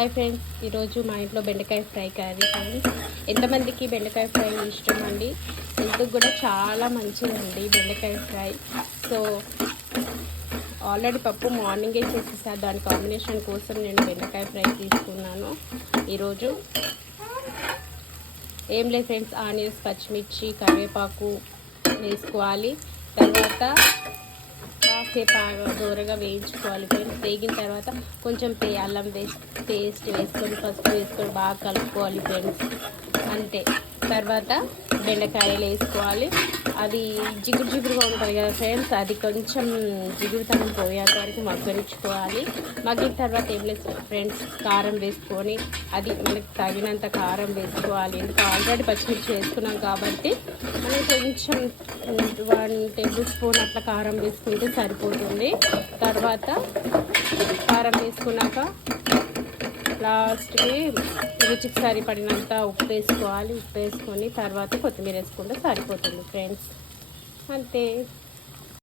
Hi friends, ఈరోజు మా ఇంట్లో బెండకాయ ఫ్రై కర్రీ ఫ్రెండ్స్. ఎంతమందికి బెండకాయ ఫ్రై ఇష్టం అండి? హెల్త్కి కూడా చాలా మంచిదండి బెండకాయ ఫ్రై. సో ఆల్రెడీ పప్పు మార్నింగే చేసేసాను. దాని కాంబినేషన్ కోసం నేను బెండకాయ ఫ్రై తీసుకున్నాను. ఈరోజు ఏం లేదు ఫ్రెండ్స్, ఆనియన్స్, పచ్చిమిర్చి, కరివేపాకు వేసుకోవాలి. తర్వాత కాసేపు దూరగా వేయించుకోవాలి ఫ్రెండ్స్. వేగిన తర్వాత కొంచెం అల్లం పేస్ట్ వేసుకొని పసుపు వేసుకొని బాగా కలుపుకోవాలి ఫ్రెండ్స్. అంతే. తర్వాత బెండకాయలు వేసుకోవాలి. అది జిగురుగా ఉంటుంది కదా ఫ్రెండ్స్, అది కొంచెం జిగురుతనం పోయేంత వరకు మగ్గనిచ్చుకోవాలి. మగ్గిన తర్వాత ఏం లేదు ఫ్రెండ్స్, కారం వేసుకొని అది మనకి తగినంత కారం వేసుకోవాలి. ఎందుకంటే ఆల్రెడీ పచ్చిమిర్చి వేసుకున్నాం కాబట్టి మనం కొంచెం 1 టేబుల్ స్పూన్ అట్లా కారం వేసుకుంటే సరిపోతుంది. తర్వాత కారం వేసుకున్నాక లాస్ట్కి రుచికి సరిపడినంత ఉప్పు వేసుకోవాలి. ఉప్పు వేసుకొని తర్వాత కొత్తిమీర వేసుకుంటే సరిపోతుంది ఫ్రెండ్స్. అంతే.